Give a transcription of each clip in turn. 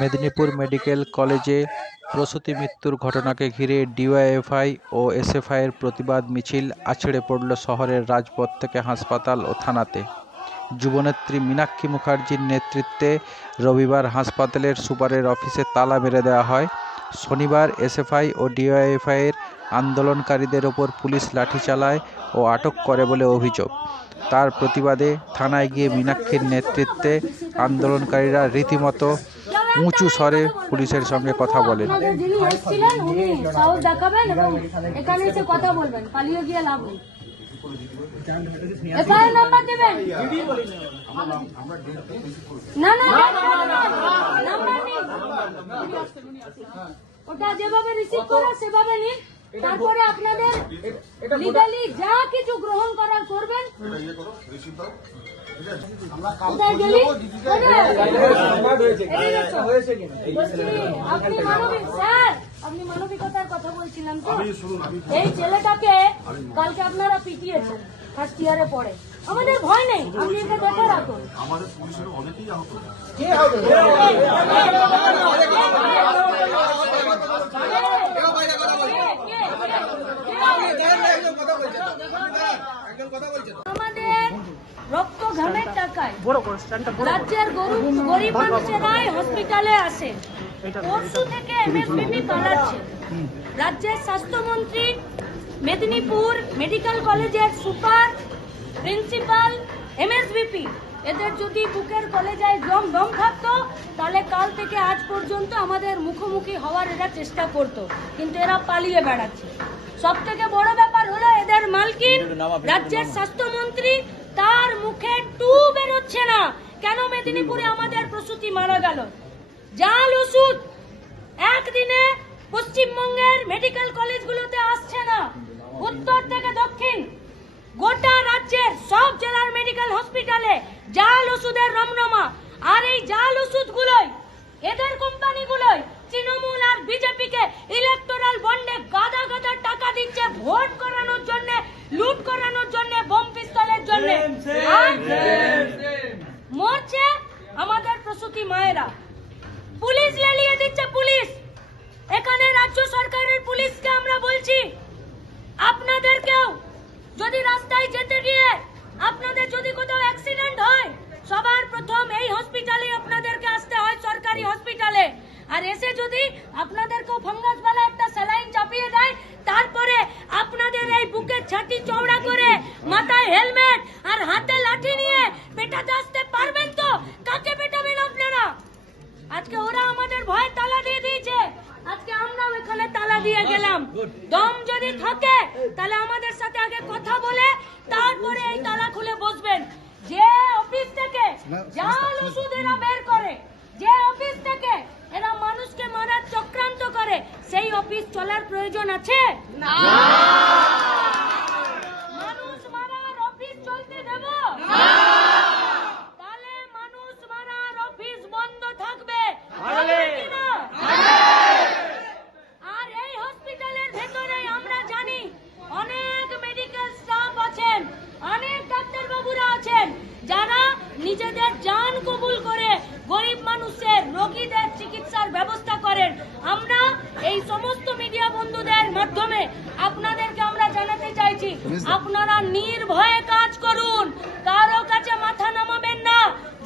Medinipur medical কলেজে প্রসূতি মৃত্যুর ঘটনাকে ঘিরে ডিওয়াইএফআই ও এসএফআইয়ের প্রতিবাদ মিছিল আছড়ে পড়ল শহরের রাজপথ থেকে হাসপাতাল ও থানাতে। যুবনেত্রী মীনাক্ষী মুখার্জির নেতৃত্বে রবিবার হাসপাতালের সুপারের অফিসে তালা মেরে দেওয়া হয়। শনিবার এসএফআই ও ডিওয়াইএফআইয়ের আন্দোলনকারীদের ওপর পুলিশ লাঠি চালায় ও আটক করে বলে অভিযোগ। তার প্রতিবাদে থানায় গিয়ে মীনাক্ষীর নেতৃত্বে আন্দোলনকারীরা রীতিমতো উঁচু স্বরে পুলিশের সঙ্গে কথা বলেন। ওটা যেভাবে রিসিভ করে সেভাবে নিন, তারপরে আপনাদের লিগালি যা কিছু গ্রহণ করার করবেন। আপনি মানবিকতার কথা বলছিলেন তো, এই ছেলেটাকে কালকে আপনারা পিটিয়েছেন ফার্স্ট ইয়ারে পড়ে। আমাদের ভয় নেই, আপনি এটা দেখে রাখুন। আমাদের পুলিশের অনেকেই আহত আমাদের রক্ত ঘামের টাকায় রাজ্যের গরিব মানুষেরাই হসপিটালে আসে। পরশু থেকে এমএসভিপি পালাচ্ছে। রাজ্যের স্বাস্থ্যমন্ত্রী, মেদিনীপুর মেডিকেল কলেজের সুপার, প্রিন্সিপাল, এমএসভিপি এদের যদি বুকের কলেজায় দম থাকতো তাহলে কাল থেকে আজ পর্যন্ত আমাদের মুখোমুখি হওয়ার এরা চেষ্টা করত, কিন্তু এরা পালিয়ে বেড়াচ্ছে। সব থেকে বড় ব্যাপার হলো এদের মালকিন রাজ্যের স্বাস্থ্যমন্ত্রী, তার মুখে টু বেরোচ্ছে না। কেন মেদিনীপুরে আমাদের প্রসূতি মারা গেল? জাল ওষুধ একদিনে পশ্চিমবঙ্গের মেডিকেল কলেজগুলোতে আসছে না, উত্তর থেকে দক্ষিণ গোটা রাজ্যের সব জেলার মেডিকেল হসপিটালে জাল ওষুধের রমরমা। আর এই জাল ওষুধগুলোই এদের কোম্পানিগুলোই তৃণমূল আর বিজেপিকে ইলেকটোরাল বন্ডে গাদা গাদা টাকা দিচ্ছে ভোট করানোর জন্য, লুট করানোর জন্য, বোম পিস্তলের জন্য। মরছে আমাদের প্রসূতি মায়েরা, পুলিশ লেলিয়ে দিচ্ছে। পুলিশ এখানে রাজ্য সরকারের পুলিশকে আমরা বলছি, আপনাদেরকেও যদি রাস্তায় যেতে গিয়ে আপনাদের যদি কোথাও অ্যাক্সিডেন্ট হয়, সবার প্রথম এই হসপিটালে আপনাদেরকে আসতে হয়, সরকারি হসপিটালে। আর এসে যদি আপনাদেরকেও ফাঙ্গাস वाला একটা স্যালাইন চাপিয়ে দেয়, তারপরে আপনাদের এই বুকের ছাতি চওড়া করে, মাথায় হেলমেট আর হাতে লাঠি নিয়ে পেটাতে আসতে পারবেন তো? কাকে পেটাবেন আপনারা? আজকে ওরা আমাদের ভয়ে তালা দিয়ে দিয়েছে, আজকে আমরাও এখানে তালা দিয়ে গেলাম। দম যদি থাকে তাহলে আমাদের সাথে আগে কথা বলে তারপরে এই তালা খুলে বসবেন। যে অফিস থেকে জাল ওষুধ এরা বের করে, যে অফিস থেকে এরা মানুষকে মারার চক্রান্ত করে, সেই অফিস চলার প্রয়োজন আছে? না। মানুষ মারার অফিস চলতে দেব? না। তাহলে মানুষ মারার অফিস বন্ধ থাকবে, না? আর এই হসপিটালের ভেতরে আমরা জানি অনেক মেডিকেল স্টাফ আছেন, অনেক ডাক্তারবাবুরা আছেন যারা নিজেদের জান কবুল করে গরিব মানুষের, রোগীদের চিকিৎসার ব্যবস্থা করেন। আমরা এই সমস্ত মিডিয়া বন্ধুদের মাধ্যমে আপনাদেরকে আমরা জানাতে চাইছি, আপনারা নির্ভয়ে কাজ করুন, কারো কাছে মাথা নামাবেন না।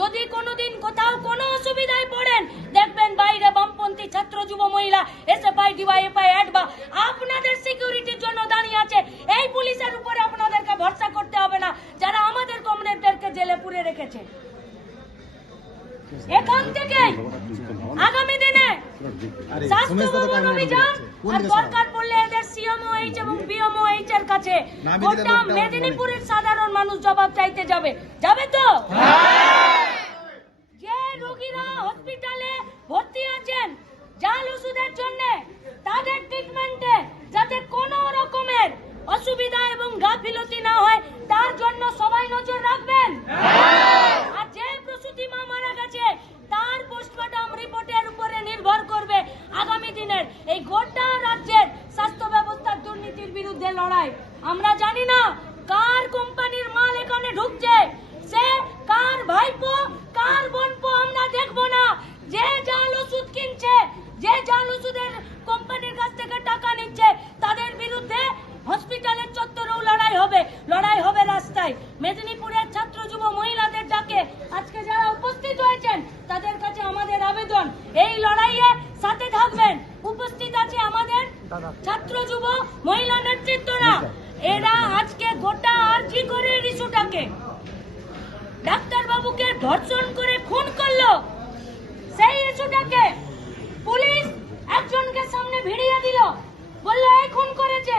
যদি কোনোদিন কোথাও কোনো অসুবিধায় পড়েন, দেখবেন বাইরে বামপন্থী ছাত্র, যুব, মহিলা, এসএফআই, ডিওয়াইএফআই, অ্যাডবা আপনাদের সিকিউরিটির জন্য দাঁড়িয়ে আছে। এই পুলিশের উপরে আপনাদেরকে ভরসা করতে হবে না, যারা আমাদের কমরেডদেরকে জেলে পুরে রেখেছে। এখান থেকে আগামী দিনে স্বাস্থ্য ভবন অভিযান, আর দরকার পড়লে এদের সিএমওএইচ এবং বিএমওএইচ এর কাছে গোটা মেদিনীপুরের সাধারণ মানুষ জবাব চাইতে যাবে। যাবে তো? যে রোগীরা হসপিটালে ভর্তি আছেন জাল ওষুধের জন্য, তাদের ট্রিটমেন্টে যাতে কোনো রকমের অসুবিধা এবং গাফিলতি না হয়, তার জন্য সবাই নজর রাখবেন। আর যে প্রসূতি মা মারা গেছে তার পোস্টমর্টম রিপোর্টের উপরে নির্ভর করবে আগামী দিনের এই গোটা রাজ্যের স্বাস্থ্য ব্যবস্থার দুর্নীতির বিরুদ্ধে লড়াই। আমরা জানি না কার কোম্পানির মাল এখানে ঢুকছে, সে কার ভাই হবে, লড়াই হবে রাস্তায়। মেদিনীপুরের ছাত্র যুব মহিলাদের ডাকে আজকে যারা উপস্থিত হয়েছেন তাদের কাছে আমাদের আবেদন, এই লড়াইয়ে সাথে থাকবেন। উপস্থিত আছে আমাদের ছাত্র যুব মহিলা নেতৃত্বরা, এরা আজকে গোটা আরজি করে ইস্যুটাকে ডাক্তার বাবুকে ধর্ষণ করে খুন করলো, সেই ইস্যুটাকে পুলিশ একজনকে সামনে ভিড়িয়ে দিল, বলল এই খুন করেছে।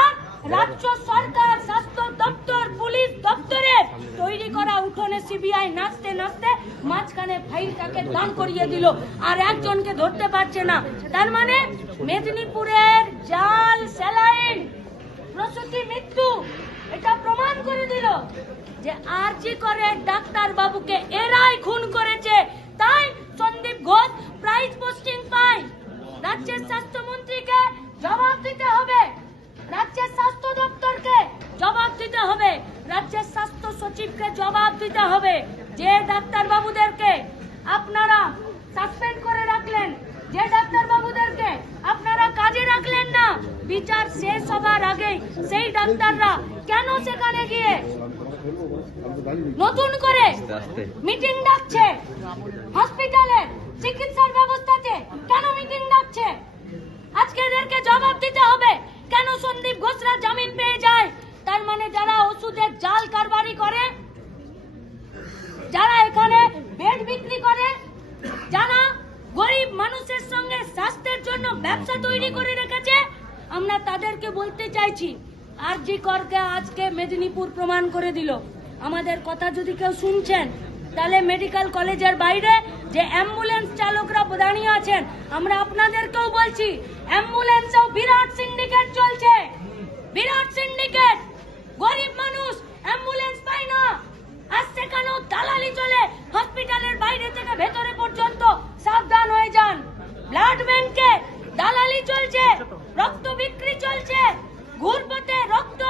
আর রাজ্য সরকার, স্বাস্থ্য দপ্তর, পুলিশ দপ্তরের তৈরি করা উঠোনে সিবিআই নাচতে নাচতে মাঝখানে ফাইলটাকে দান করিয়ে দিল, আর একজনকে ধরতে পারছে না। তার মানে মেদিনীপুরের জাল স্যালাইন প্রসূতি মৃত্যু এটা প্রমাণ করে দিল যে আরজি করে ডাক্তার বাবুকে এরাই খুন করেছে। তাই সন্দীপ ঘোষ প্রাইজ পোস্টিং পায়। রাজ্যের স্বাস্থ্যমন্ত্রীকে জবাব দিতে হবে, রাজ্যের স্বাস্থ্য দপ্তরকে জবাব দিতে হবে, রাজ্যের স্বাস্থ্য সচিবকে জবাব দিতে হবে যে ডাক্তার বাবুদেরকে আপনারা সাসপেন্ড করে রাখলেন, যে ডাক্তার বাবুদেরকে আপনারা কাজে রাখলেন না, বিচার শেষ হবার আগেই সেই ডাক্তাররা কেন সেখানে গিয়ে নতুন করে মিটিং ডাকছে? হসপিটালে চিকিৎসার ব্যবস্থাতে কেন মিটিং ডাকছে? আজকে এদেরকে জবাব দিতে হবে। কেন সন্দীপ ঘোষরা জামিন পেয়ে যায়? তার মানে যারা ওষুধের জাল কারবারি করে, যারা এখানে বেড বিক্রি করে, যারা গরিব মানুষের সঙ্গে স্বাস্থ্যের জন্য ব্যবসা তৈরি করে রেখেছে, আমরা তাদেরকে বলতে চাইছি আরজি করকে আজকে মেদিনীপুর প্রমাণ করে দিল। আমাদের কথা যদি কেউ শুনছেন তাহলে মেডিকেল কলেজের বাইরে যে অ্যাম্বুলেন্স চালকরা দাঁড়িয়ে আছেন, আমরা আপনাদেরকেও বলছি অ্যাম্বুলেন্সেও বিরাট সিন্ডিকেট চলছে, বিরাট সিন্ডিকেট। গরিব মানুষ অ্যাম্বুলেন্স পায় না, আর সেখানেও দালালি চলে হসপিটালের বাইরে থেকে ভেতরে পর্যন্ত। সাবধান হয়ে যান। ব্লাড ব্যাংকে দালালি চলছে, রক্ত বিক্রি চলছে, ঘুরপথে রক্ত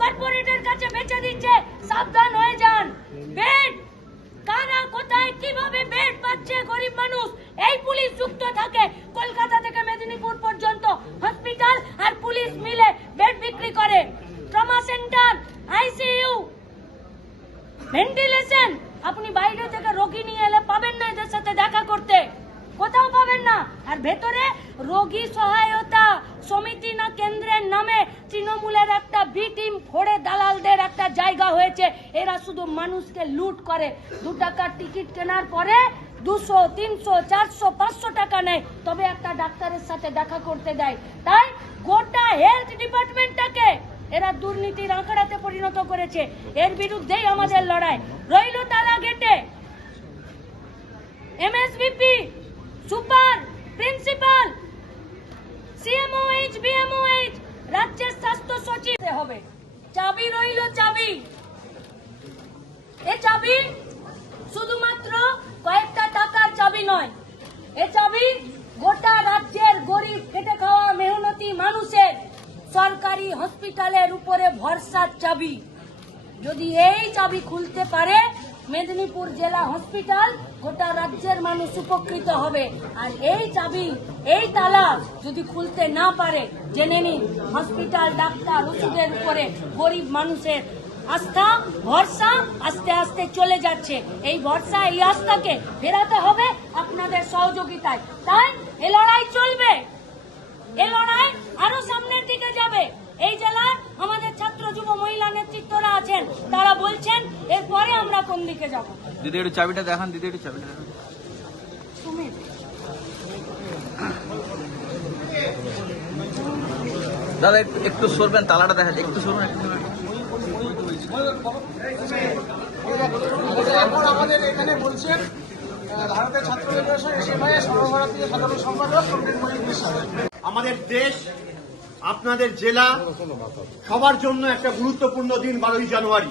কর্পোরেটের কাছে বেচে দিচ্ছে। সাবধান হয়ে যান। বেড কারা কোথায় কিভাবে বেড পাচ্ছে গরিব মানুষ, এই পুলিশ যুক্ত থাকে। কলকাতা থেকে মেদিনীপুর পর্যন্ত হসপিটাল আর পুলিশ মিলে বেড বিক্রি করে। ট্রমা সেন্টার, আইসিইউ, ভেন্টিলেশন, আপনি বাইরে থেকে রোগী নিয়ে এলে পাবেন না এদের সাথে দেখা করতে, কোথাও পাবেন না। আর ভেতরে রোগী সহায়তা সমিতি না কেন্দ্রের নামে তৃণমূলের একটা বি টিম ফোড়ে দালালদের একটা জায়গা হয়েছে। এরা শুধু মানুষকে লুট করে। 2 টাকার টিকিট কেনার পরে 200, 300, 400, 500 টাকা নেয়, তবে একটা ডাক্তারের সাথে দেখা করতে দেয়। তাই গোটা হেলথ ডিপার্টমেন্টটাকে এরা দুর্নীতির আঁকড়াতে পরিণত করেছে। এর বিরুদ্ধেই আমাদের লড়াই। রইল তালা গেটে MSVP, super, principal, CMOH, BMOH, রাজ্যের স্বাস্থ্য সচিব হবে। চাবি রইল চাবি। এ চাবি শুধুমাত্র কয়েকটা টাকার চাবি নয়, এ চাবি গোটা রাজ্যের গরিব খেটে খাওয়া মেহনতি মানুষের সরকারি হসপিটালের উপরে ভরসার চাবি। যদি এই চাবি খুলতে পারে মেদিনীপুর জেলা হসপিটাল, গোটা রাজ্যের মানুষ উপকৃত হবে। আর এই চাবি, এই তালা যদি খুলতে না পারে, জেনে নিন হসপিটাল, ডাক্তার, ওষুধের উপরে গরিব মানুষের আস্থা, ভরসা আস্তে আস্তে চলে যাচ্ছে। এই ভরসা, এই আস্থাকে ফেরাতে হবে আপনাদের সহযোগিতায়। তাই এ লড়াই চলবে, এ লড়াই আরো সামনের দিকে যাবে। এই জেলার আমাদের ছাত্র যুব মহিলা নেতৃত্বরা আছেন, তারা বলছেন এরপরে আমরা কোন দিকে যাব। দিদি একটু চাবিটা দেখান, দিদি একটু চাবিটা দেখান। তুমি দাদা একটু সরবেন, তালাটা দেখা একটু সরবেন। এখন আমাদের এখানে বলছেন ভারতের ছাত্র ফেডারেশন এসএফআই সর্বভারতীয় সাধারণ সম্পাদক পণ্ডিত মণি বিশ্বাস। আমাদের দেশ, আপনাদের জেলা সবার জন্য একটা গুরুত্বপূর্ণ দিন 12ই জানুয়ারি।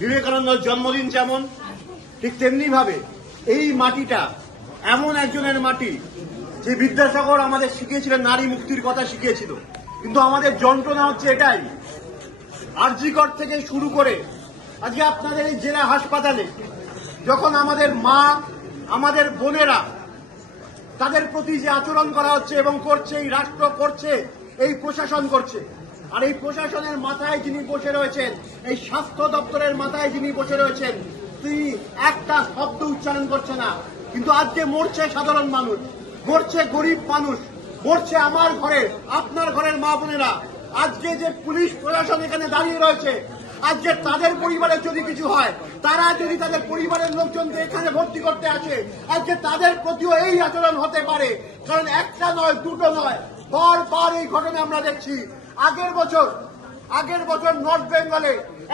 বিবেকানন্দর জন্মদিন যেমন, ঠিক তেমনি ভাবে এই মাটিটা এমন একজনের মাটি যে বিদ্যাসাগর আমাদের শিখিয়েছিলেন, নারী মুক্তির কথা শিখিয়েছিল। কিন্তু আমাদের যন্ত্রণা হচ্ছে এটাই, আরজি কর থেকে শুরু করে আজকে আপনাদের এই জেলা হাসপাতালে যখন আমাদের মা, আমাদের বোনেরা, তাদের প্রতি যে আচরণ করা হচ্ছে এবং করছে, এই রাষ্ট্র করছে, এই প্রশাসন করছে, আর এই প্রশাসনের মাথায় যিনি বসে রয়েছেন, এই স্বাস্থ্য দপ্তরের মাথায় যিনি বসে রয়েছেন, তিনি একটা শব্দ উচ্চারণ করছে না। কিন্তু আজকে মরছে সাধারণ মানুষ, মরছে গরিব মানুষ, মরছে আমার ঘরের, আপনার ঘরের মা বোনেরা। আজকে যে পুলিশ প্রশাসন এখানে দাঁড়িয়ে রয়েছে, আজকে তাদের পরিবারের যদি কিছু হয়, তারা যদি তাদের পরিবারের লোকজনকে এখানে ভর্তি করতে আসে, আজকে তাদের প্রতিও এই আচরণ হতে পারে। কারণ একটা নয়, দুটো নয়, বারবার এই ঘটনা আমরা দেখছি। আগের বছর নর্থ বেঙ্গলে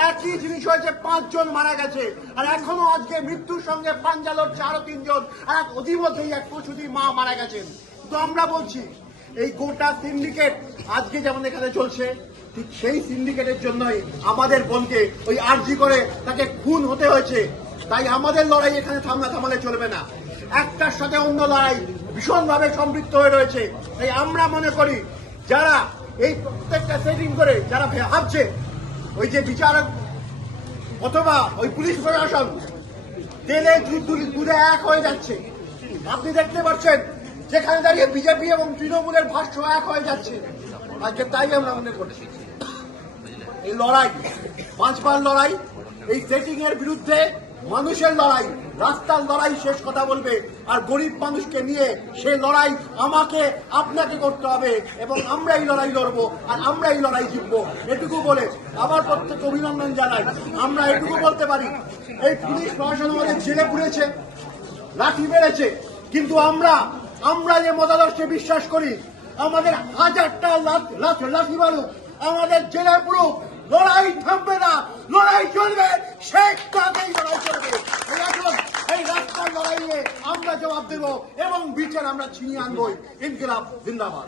একই জিনিস হয়েছে, 5 জন মারা গেছে। আর এখনো আজকে মৃত্যুর সঙ্গে পাঞ্জালোর 4-3 জন, আর এক অধিমধ্যেই এক প্রসূতি মা মারা গেছেন। তো আমরা বলছি, এই গোটা সিন্ডিকেট আজকে যেমন এখানে চলছে, ঠিক সেই সিন্ডিকেটের জন্যই আমাদের বোনকে ওই আর্জি করে তাকে খুন হতে হয়েছে। তাই আমাদের লড়াই এখানে থামালে চলবে না। একটার সাথে অন্য লড়াই ভীষণভাবে সম্পৃক্ত হয়ে রয়েছে। তাই আমরা মনে করি, যারা এই প্রত্যেকটা সেটিং করে যারা ভাবছে ওই যে বিচারক অথবা ওই পুলিশ প্রশাসন তেলে দুধে এক হয়ে যাচ্ছে, আপনি দেখতে পাচ্ছেন যেখানে দাঁড়িয়ে বিজেপি এবং তৃণমূলের ভাষ্য এক হয়ে যাচ্ছে। আজকে তাই আমরা মনে করছি এই লড়াই 5 বার লড়াই, এই সেটিং এর বিরুদ্ধে মানুষের লড়াই, রাস্তার লড়াই শেষ কথা বলবে। আর গরিব মানুষকে নিয়ে সে লড়াই আমাকে আপনাকে করতে হবে, এবং আমরা এই লড়াই লড়বো, আর আমরা এই লড়াই জিতবো। এটুকু বলে আবার প্রত্যেককে অভিনন্দন জানাই। আমরা এটুকু বলতে পারি, এই পুলিশ প্রশাসন আমাদের জেলে পুড়েছে, লাঠি মেরেছে, কিন্তু আমরা যে মতাদর্শে বিশ্বাস করি, আমাদের 1000টা লাঠি মারুক, আমাদের জেলে পুরুক, লড়াই থামবে না, লড়াই চলবে, শেষ কাজেই লড়াই চলবে। এই রাস্তার লড়াইয়ে আমরা জবাব দেব এবং বিচার আমরা ছিনিয়ে আনবই। ইনকিলাব জিন্দাবাদ।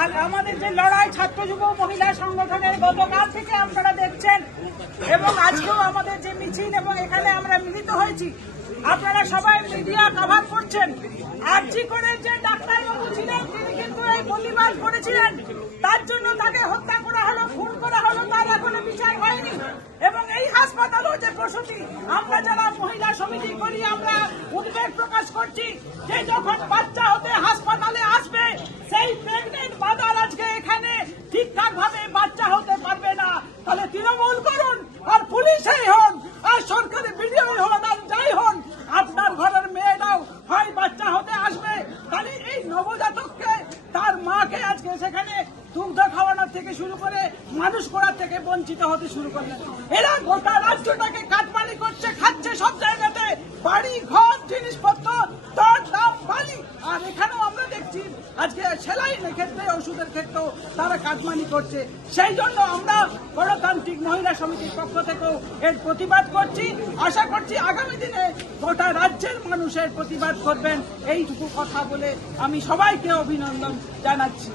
আর আমাদের যে লড়াই ছাত্র যুব মহিলা সংগঠনের গতকাল থেকে আপনারা দেখছেন, এবং আজকেও আমাদের যে মিছিল এবং এখানে আমরা মিলিত হয়েছি, আপনারা সবাই মিডিয়া কভার করছেন। আরজি করে যে ডাক্তারবাবু ছিলেন, তিনি কিন্তু এই প্রতিবাদ করেছিলেন, তার জন্য তাকে হত্যা করা হলো, খুন করা হলো, তার এখনো বিচার হয়নি। এবং এই হাসপাতালও যে প্রসূতি, আমরা যারা মহিলা সমিতি করি, আমরা উদ্বেগ প্রকাশ করছি যে যখন বাচ্চা হতে হাসপাতালে আসবে, সেই প্রেগনেন্ট মাদার আজকে এখানে ঠিকঠাক ভাবে বাচ্চা হতে পারবে না। তাহলে তৃণমূল করুন, আর পুলিশই হন, আর সরকারি বিডিও হন, আর যাই হন, আপনার ঘরের মেয়েরাও হয় বাচ্চা হতে আসবে। তাহলে এই নবজাতককে, তার মাকে আজকে সেখানে দুগ্ধ খাওয়ানোর থেকে শুরু করে মানুষ করার থেকে বঞ্চিত হতে শুরু করলেন। এরা গোটা রাজ্যটাকে কাটমানি করছে, খাচ্ছে সব জায়গাতে, বাড়ি ঘর জিনিসপত্র তার দাম বালি। আর এখানেও আমরা দেখছি আজকে সেলাইনের ক্ষেত্রে, ওষুধের ক্ষেত্রেও তারা কাটমানি করছে। সেই জন্য আমরা গণতান্ত্রিক মহিলা সমিতির পক্ষ থেকেও এর প্রতিবাদ করছি। আশা করছি আগামী দিনে গোটা রাজ্যের মানুষের প্রতিবাদ করবেন। এইটুকু কথা বলে আমি সবাইকে অভিনন্দন জানাচ্ছি।